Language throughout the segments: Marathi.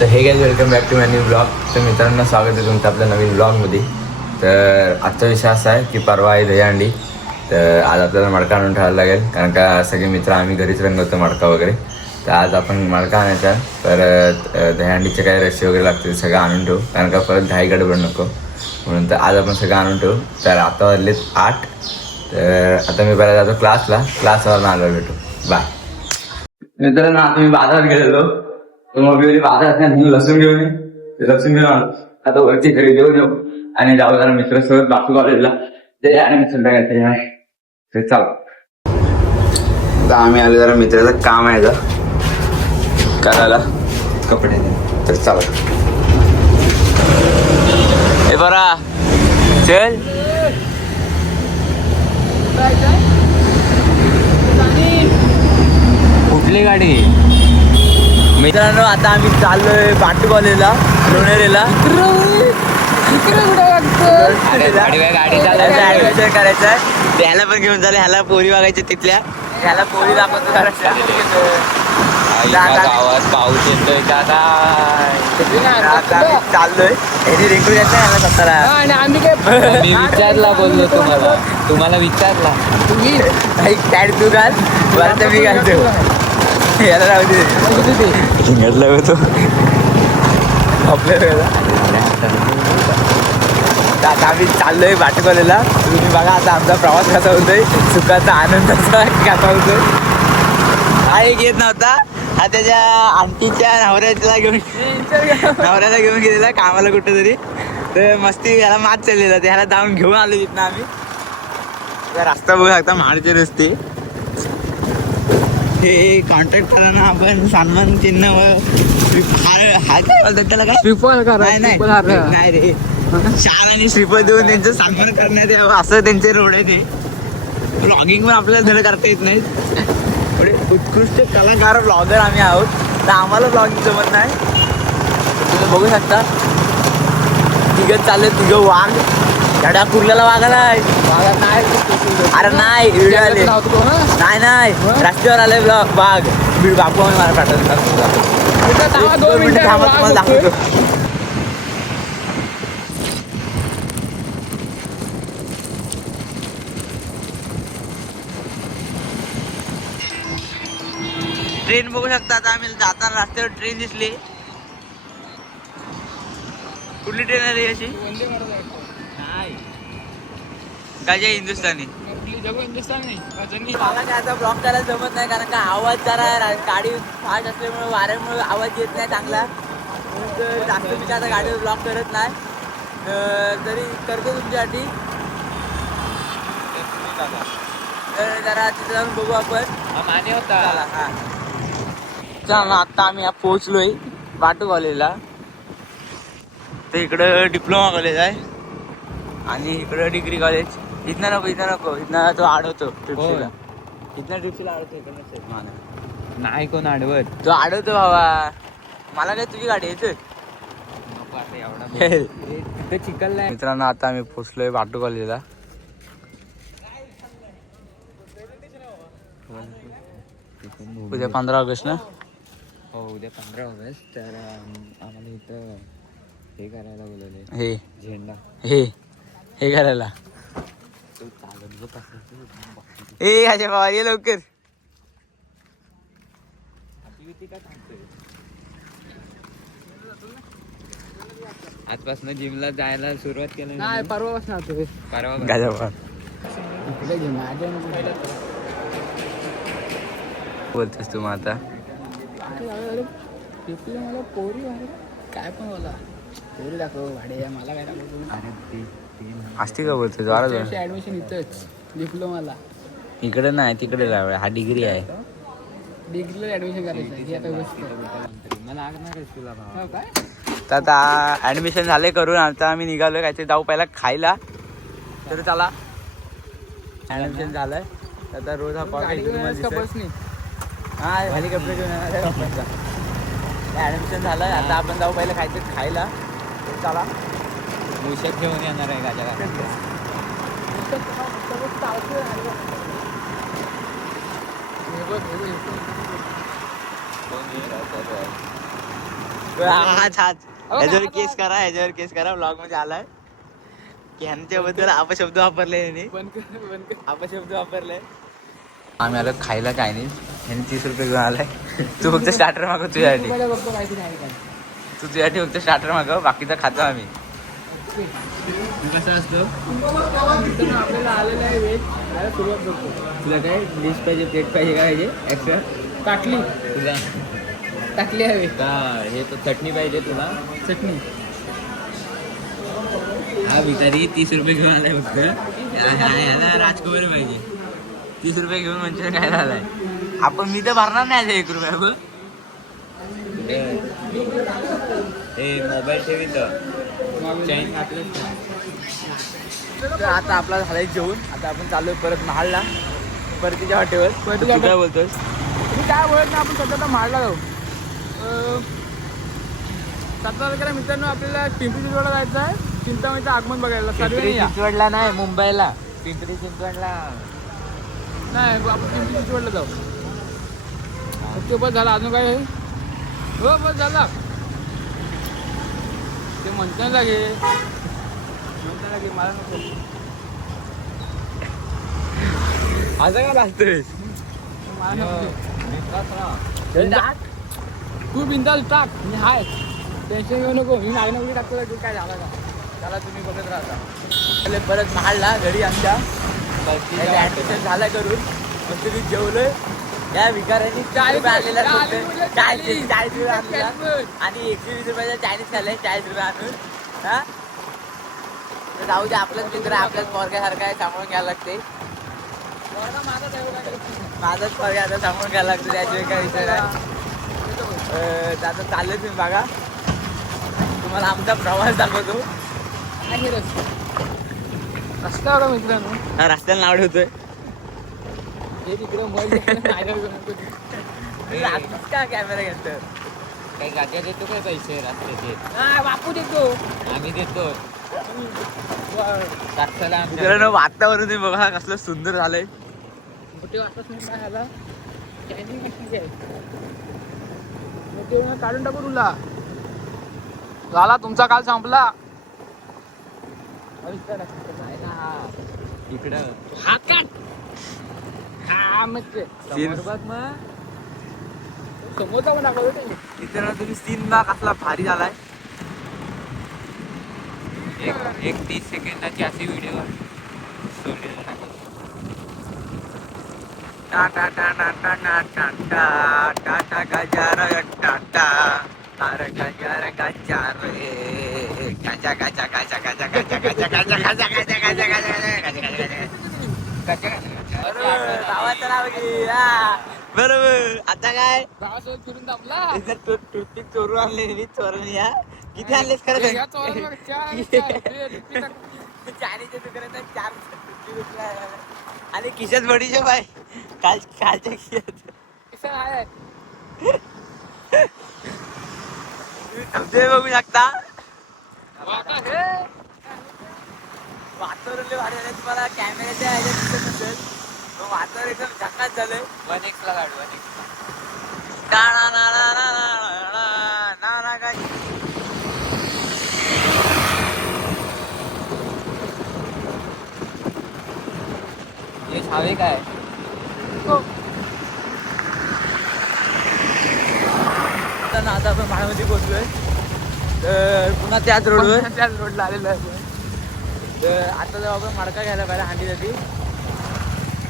तर hey guys welcome back to my new blog. तर मित्रांनो स्वागत आहे तुमचं आपल्या नवीन ब्लॉगमध्ये. तर आजचा विषय असा आहे की परवा आहे दहीहंडी. तर आज आपल्याला मडका आणून ठेवायला लागेल कारण का सगळे मित्र आम्ही घरीच रंगवतो मडका वगैरे. तर आज आपण मडका आणायचा. तर दहीहंडीचे काही रस्से वगैरे लागतील सगळं आणून ठेवू कारण का परत घाई गडबड नको म्हणून. तर आज आपण सगळं आणून ठेवू. तर आता वाजलेत 8. तर आता मी पहिला जातो क्लासवर आलो भेटू. बाय. मित्रांनो आता मी बाजारात गेलेलो. मग बाजारात लसूण घेऊन लसूण घेऊन आलो. आता वरती घरी देऊन येऊ आणि जाऊ जरा मित्रासोबत बापू कॉलेजला. ते आणि संध्याकाळी ते चालू. आता आम्ही आलो जरा मित्राचं काम आहे करायला कपडे. तर चालू हे बरा चल. कुठली गाडी मित्रांनो? आता आम्ही चाललोय बाटू कॉलेजला लोणेरेला. गाडी ऍडमिशन करायचं आहे. ह्याला पण घेऊन चालू. ह्याला पोरी बघायच्या तिथल्या. ह्याला पोरी दाखवतो. गावात पाऊस येतोय दादा. चाललोय ह्याची रेकॉर्ड येत नाही ह्याला स्वतःला. मी विचारला बोललो तुम्हाला विचारला तुम्ही तू घाल बरं मी घालतो. याला राहू दे हिंगडला होतो आपल्याला. आता आम्ही चाललोय बाटकॉलेला. तुम्ही बघा आता आमचा प्रवास कसा होतोय. सुखाचा आनंदाचा कसा होतोय. हा एक येत नव्हता. हा त्याच्या आंटीच्या नवऱ्याला घेऊन गेलेला कामाला कुठेतरी. तर मस्ती याला मात चाललेला. त्याला जाऊन घेऊन आलो तिथनं आम्ही. रस्ता बघू शकता महाडचे रस्ते. हे कॉन्टॅक्ट करा ना आपण. सन्मान चिन्ह हा काय बोलतात त्याला काय नाही रे. शाल आणि श्रीफळ देऊन त्यांचं सन्मान करण्यात यावं असं त्यांचे रोड आहे. ते ब्लॉगिंग पण आपल्याला धड करता येत नाही. एवढे उत्कृष्ट कलाकार ब्लॉगर आम्ही आहोत. तर आम्हाला ब्लॉगिंग जमत नाही. तुम्ही बघू शकता तिघं चालले. तिघं वाघ गाड्या कुर्ल्याला वाघाला नाही. अरे नाही व्हिडिओ आले नाही रस्त्यावर आले वाघ. बापू मला पाठवतो. 2 मिनिटं तुम्हाला दाखवतो. ट्रेन बघू शकता. आता आम्ही जाताना रस्त्यावर ट्रेन दिसली. कुठली ट्रेन आहे रे अशी? नाही काय हिंदुस्थानी. मला काय आता ब्लॉक करायला जमत नाही कारण का आवाज जरा गाडी फास्ट असल्यामुळे वाऱ्यामुळे आवाज येत नाही चांगला. म्हणून जास्त मी आता गाडीवर ब्लॉक करत नाही. तरी करतो तुमच्यासाठी. तर जरा तिथे जाऊन बघू आपण. माने होता हा. चला आता आम्ही पोहोचलोय बाटू कॉलेजला. तर इकडं डिप्लोमा कॉलेज आहे आणि इकडं डिग्री कॉलेज. इथनं नको इथनं तो आडवतो ट्रिप्सीला. इथनं ट्रिप्सीला आडवतो. इकडनं नाही कोण आडवत. तो आडवतो बाबा. मला काय तुझी गाडी येतो एवढा चिकल नाही. मित्रांनो आता आम्ही पोहोचलोय बाटू कॉलेजला. उद्या 15 ऑगस्ट ना. हो उद्या 15 ऑगस्ट. तर आम्हाला इथं हे करायला बोलवले. हे झेंडा हे करायला. ए ह्याच्या बाबा ये लवकर. आजपासून जिमला जायला सुरुवात केली नाही. परवा बोलतेस तू आता पोरी काय पण बोला. पोरी दाखव भाडे मला काय दाखवतो. असते का बोलतो जरा ऍडमिशन इथंच डिप्लोमाला. इकडे नाही तिकडे लाव. हा डिग्री आहे. डिग्रीला ऍडमिशन करायचं मला काय. तर आता ऍडमिशन झाले करून. आता आम्ही निघालोय काहीतरी जाऊ पहिला खायला. तर चला ऍडमिशन झालंय. आता रोज हा हा हेलिकॉप्टर घेऊन येणार. ऍडमिशन झालंय. आता आपण जाऊ पहिलं काहीतरी खायला. चला मुशक घेऊन येणार आहे गाजा ह्याच्यावर केस करा ब्लॉग मध्ये आलाय की ह्यांच्याबद्दल अपशब्द वापरले अपशब्द वापरले. आम्ही आलो खायला चायनीज. ह्यांनी 30 रुपये घेऊन आलाय. तू फक्त स्टार्टर मागव तुझ्यासाठी. तू तुझ्यासाठी फक्त स्टार्टर मागव, बाकीचा खातो आम्ही. कसं असतो आपल्याला आलेलं आहे वेज सुरुवात करतो. तुला काय डिश पाहिजे, प्लेट पाहिजे, काय पाहिजे एक्स्ट्रा? टाकली तुला टाकली हवी का? हे तर चटणी पाहिजे तुला? चटणी. हा भिकारी 30 रुपये घेऊन आलाय फक्त. ह्याला राजकुमारी पाहिजे. 30 रुपये घेऊन म्हणजे काय झालंय? आपण मी तर भरणार नाही 1 रुपया बघ. हे मोबाईल ठेवी तर चैन घातलं. तर आता आपला झालाय जेवून. आता आपण चाललोय परत महाडला, परतीच्या हॉटेलवर. तू काय बोलतोस? मी काय बोलत ना, आपण सध्या महाडला जाऊ. 7 तारखेला मित्रांनो आपल्याला पिंपरी चिंचवडला जायचं आहे. चिंतामणीचं आगमन बघायला. पिंपरी चिंचवडला नाही, मुंबईला. पिंपरी चिंचवडला नाही, आपण पिंपरी चिंचवडला जाऊ. ओके, बस झाला. अजून काय आहे? हो बस झाला. ते म्हणता लागे मला नको. असं का लागतोय? तू बिंदाल टाक, मी हाय. टेन्शन घेऊ नको. मी मागणं टाकतो तू काय झाला का? त्याला तुम्ही बघत राहता. परत महाडला घरी आमच्या ऍडमिशन झालं करून मस्त मी जेवलोय. या विकारांनी 40 रुपये आणलेला, 40 रुपये आणलेला आणि 120 रुपयाचा चायनीज खाल्लाय 40 रुपये आणून. हा जाऊ दे, आपलाच मित्र आपल्याच पोरग्यासारखा आहे, सांभाळून घ्यायला लागते. माझाच पोरगा आता सांभाळून घ्यायला लागतो, त्याशिवाय काय विषय नाही. आता चालले तुम्ही बघा, तुम्हाला आमचा प्रवास दाखवतो. रस्त्यावर मित्रांनो, हा रस्त्याला नाव ठेवतोय. हे तिकडे का कॅमेरा घेतो? काही गाड्या देतो काय पैसे रस्त्याचे? बापू देतो, आम्ही देतो. मित्रांनो वातावरण तुम्ही बघा कसलं सुंदर झालंय. मोठे वाटत नाही काय झाला, मोठे काढून टाकू तुला. झाला तुमचा काल संपला. इकडं हात काढ. हा मग समोरचा पण दाखवतो. मित्रांनो तुम्ही सीन बघ कसला भारी झालाय. एक 30 सेकंदाची अशी व्हिडिओ सोडलेली नाही. टाटा टाटा टाटा टाटा टाटा गजार टाटा तार गजार गजार रे गाजा गाजा गाजा गाजा गाजा गाजा गाजा गाजा गाजा गाजा गाजा गाजा गाजा. बरोबर. आता काय गावासोबत फिरून थांबला. टूथपिक चोरून आणले चोरून. या किती आणलेस खरं? चायनीच्या दुकानात 4 टूथपिक आणि खिशात बडीचे पाय कालच्या खिशात आहे. तुम्ही बघू शकता. वातावरण लय भारी झालं. तुम्हाला कॅमेऱ्याच्या ह्याच्यात दिसत नसेल, वातावरण एकदम झकास झालंय. 1x ला काढू 1x हवे काय. आता आपण भाड्यामध्ये पोहोचलोय. तर पुन्हा त्याच रोडला आलेलो आहे. तर आता जेव्हा आपण मडका घ्यायला पाहिजे हांडीसाठी.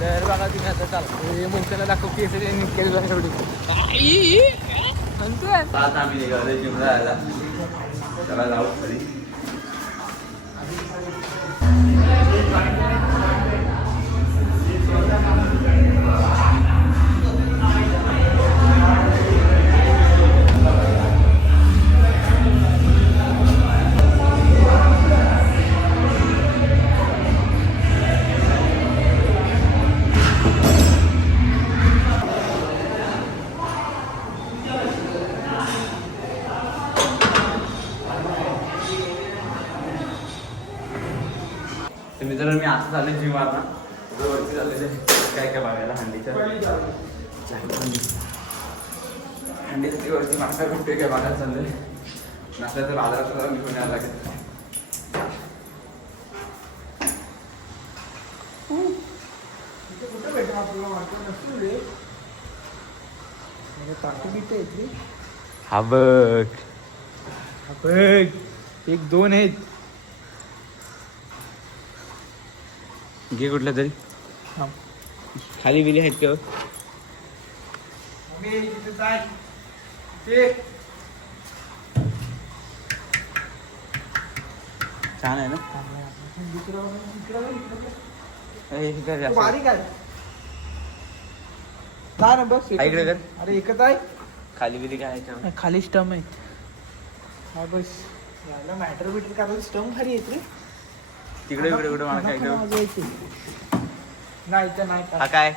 तर बघा तुम्ही आता चाल म्हणताना दाखव की आता आम्ही निघालो जिमला जायला. चला जाऊ खाली. मित्रांनो मी आता चालू जिम मारला. वरती चाललेलं काय काय बघायला हंडीच्या हंडीसाठी वरती माणसा कुठे काय बघायला चाललंय. नसल्या तर बाजारात जाऊन घेऊन यायला लागेल. कुठं भेटेल आपल्याला वाटलं नसतं रे. ताकद इथे येते. हा बघ एक दोन आहेत. घे कुठलं तरी. हा. खाली बिली आहेत का? तिथे जाय ते छान आहे ना. बारीक आहे. काय ना बस इकडे कर. अरे एकच आहे. खाली बिली काय आहे? खाली स्टम आहेत. हा बस याला मॅटर बिटर करायला स्टम खाली येत रे. तिकडे इकडे कुठे माणसं इकडे. नाही तर नाही हा काय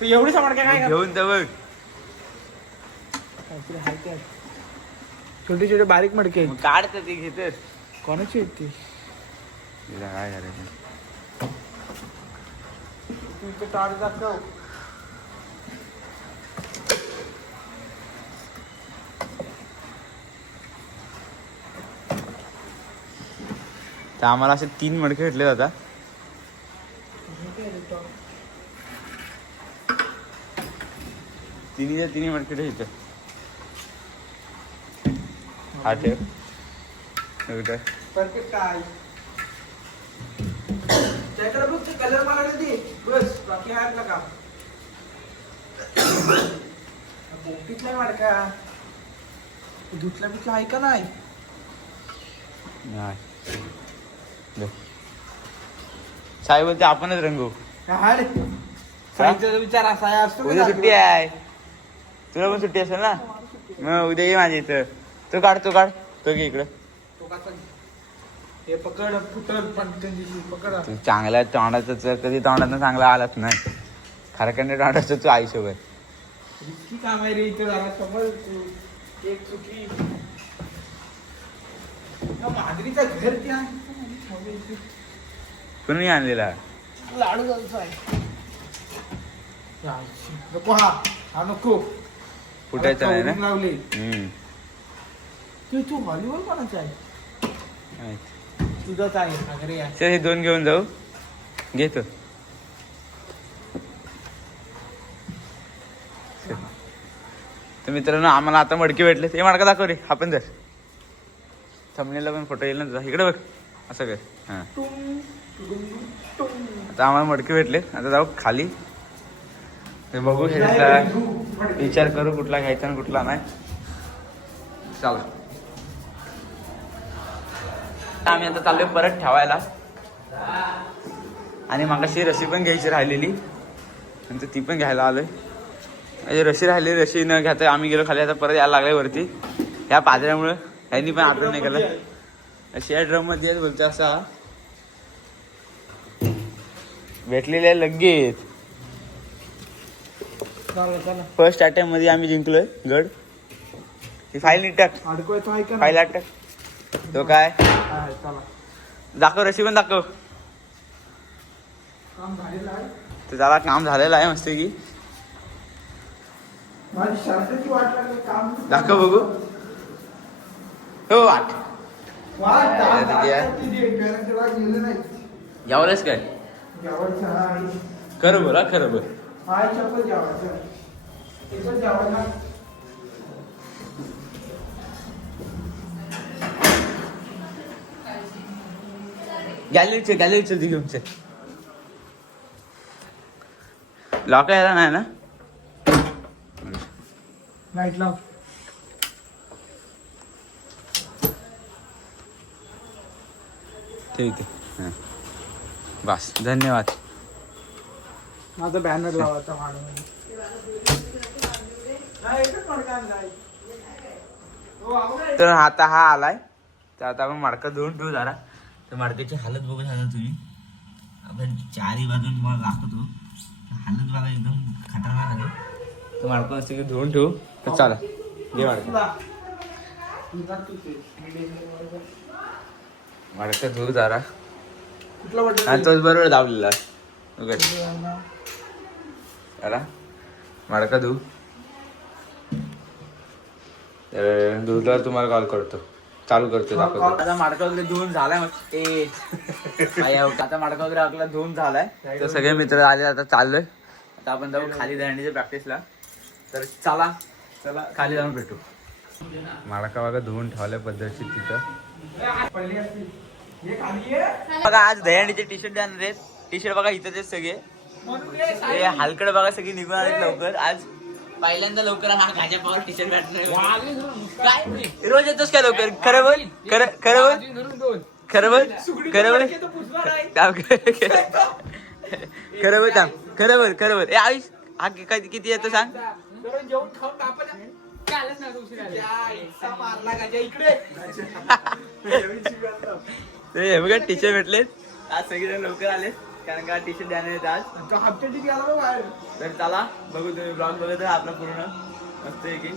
तू एवढी समड काय घेऊन तर बघ. काहीतरी आहे ते. छोटे छोटे बारीक मडके आहेत. काढत ते घेत. कोणाची आहेत ती? काय करायचं. तुमचं टाळ दाखव. तर आम्हाला असे 3 मडके भेटले आता. तिन्ही मडके ठेवते. हा ठेव. परफेक्ट काय त्याकडे बघ ते कलर मारायला दे बस. बाकी आहे आपलं काम. पोपटीतला मडका धुतला बितला आहे का नाही? साहेब बोलते आपणच रंगू. काय साईचा विचार असा आहे असतो. उद्या सुट्टी आहे. तुला पण सुट्टी असेल ना. मग उद्या ये माझ्या इथं. तो काढ तो घे इकडं. हे पकड फुटल पण पकड. तू चांगला तोंडाचं कधी तोंडात चांगला आलाच नाही. खारखंड तोंडाचं तू आईसोबत. इतकी काम आहे रे इथं. जरा समज तू एक चुकी. माधुरीचा घर ते आहे. कोणी आणलेला? लाडू जायचा आहे. नको हा नको. फुटायचं नाही ना. लावले हम्म. तू हॉलीवूड कोणाचा आहे? तुझाच आहे. अरे यार चल हे 2 घेऊन जाऊ. घेतो. तर मित्रांनो आम्हाला आता मडके भेटले. ते मडका दाखव रे. आपण जर थंबनेलला पण फोटो येईल ना तुझा. इकडे बघ असं कर. हां आता आम्हाला मडके भेटले. आता जाऊ खाली. ते बघू ह्याचा विचार करू कुठला घ्यायचा आणि कुठला नाही. चला आम्ही आता चाललोय परत ठेवायला. आणि मागाशी रशी पण घ्यायची राहिलेली नंतर ती पण घ्यायला आलोय. रशी राहिलेली रशी न घेता आम्ही गेलो खाली. आता परत यायला लागलाय वरती. ह्या पादऱ्यामुळं ह्यांनी पण आठवण नाही केलं. अशी या ड्रम मध्ये बोलते असा भेटलेले आहे लगेच. फर्स्ट अटेम्प्ट मध्ये आम्ही जिंकलोय गड. ही फाईल नीट टाक. अडकवायचं आहे का? फाईल आठ टाक. तो काय दाखव. रशी पण दाखव. काम झालेलं आहे. तर त्याला काम झालेलं आहे मस्त की. माझी शास्त्राची वाट लागली. काम दाखव बघू. हो आठ गेलं नाही. यावरच काय जेवायचं आहे. खरं बोला खरं बोल. हाय चप्पल जेवायचं. एकच जेवायला. गॅलरीचं घेऊन चल. लॉक यायला नाही ना. लाईट लाव. ठीक आहे. हां बस धन्यवाद. माझा बॅनर लावायचा माणूस. तर आता हा आलाय. तर आता आपण मडका धुवून ठेवू जरा. तर मडक्याची हालत बघू शकता तुम्ही. आपण चारी बाजून तुम्हाला दाखवतो. हालत बघा एकदम खतरनाक आहे. तर मडका असं की धुवून ठेवू. तर चला घे मडका धुवू जरा. आणि तोच बरोबर दाबलेला जरा मडका धुवू. तर धुतल्यावर तुम्हाला कॉल करतो. चालू करतो दाखवतो. आता माडका वगैरे धुवून झालाय मस्त आता माडका वगैरे आपला धुवून झालाय. तर सगळे मित्र आले, आता चाललोय. आता आपण जाऊ खाली दहंडीच्या प्रॅक्टिसला. तर चला खाली जाऊन भेटू. माडका बघा धुवून ठेवल्या पद्धतशीर तिथं. बघा आज दहंडीचे टी शर्ट देणार आहेत. टी शर्ट बघा इथं सगळे हे हलकड बघा सगळी निघून आले लवकर. आज पहिल्यांदा लवकर हा गाजा पावर टी शर्ट भेटणार. काय रोज येतोस काय लवकर? खरं बोल, खरं बोल, खरं बोल, खरं बोल, खरं बोल, खरं बोल. आयुष हा किती येतो सांग? हे बघा टी शर्ट भेटलेत आज. सगळेजण लवकर आले कारण का टी शर्ट देणार आहेत आज. तर चला बघू, तुम्ही ब्लॉग बघत आहे आपला पूर्ण मस्त आहे की.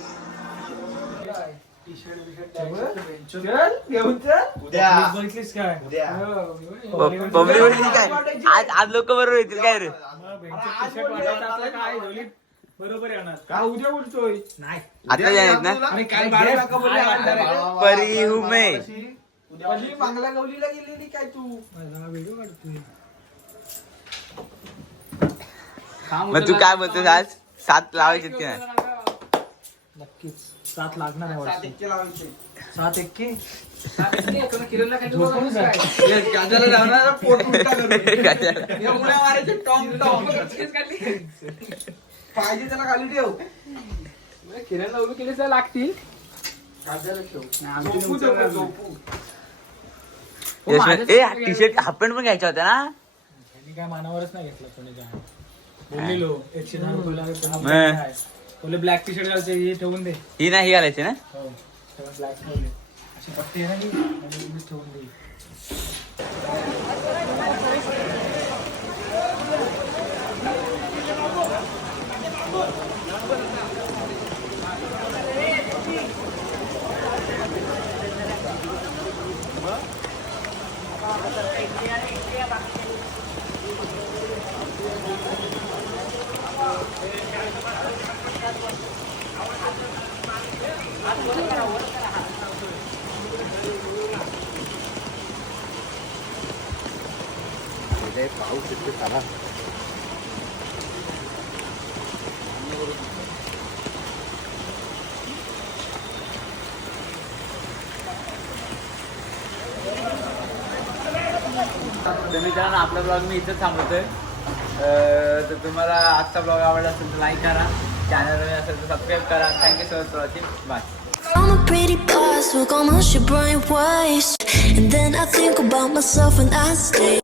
काय आज लोक बरोबर येतील काय रे? उद्या बोलतोय आता येणार ना परी हूं मैं. बांगला गवलीला गेलेली काय तू? व्हिडिओ काढतोय. मग तू काय बोलतोस आज 7 लावायचे की नाही? नक्कीच 7 लागणार आहे. 7 एक्के पाहिजे त्याला खाली ठेव. किरण उभी केली तर लागतील. टी शर्ट हाफ पॅन्ट पण घ्यायच्या होत्या ना. त्यांनी काय मानावरच नाही घेतलं कोणी काय. बोललेलो 110 बोलले ब्लॅक टी शर्ट घालते हे ठेवून दे. ही नाही घालायची ना. हो ब्लॅक ठेवले अशी पट्टी आहे ना की ठेवून दे. पाऊस इथे झाला. तर मित्रांनो आपला ब्लॉग मी इथं थांबवतोय. तर तुम्हाला आजचा ब्लॉग आवडला असेल तर लाईक करा, चॅनल असेल तर सबस्क्राईब करा. Thank you so much for watching. Bye. I'm a pretty boss, look almost your bright waist. And then I think about myself and I stay.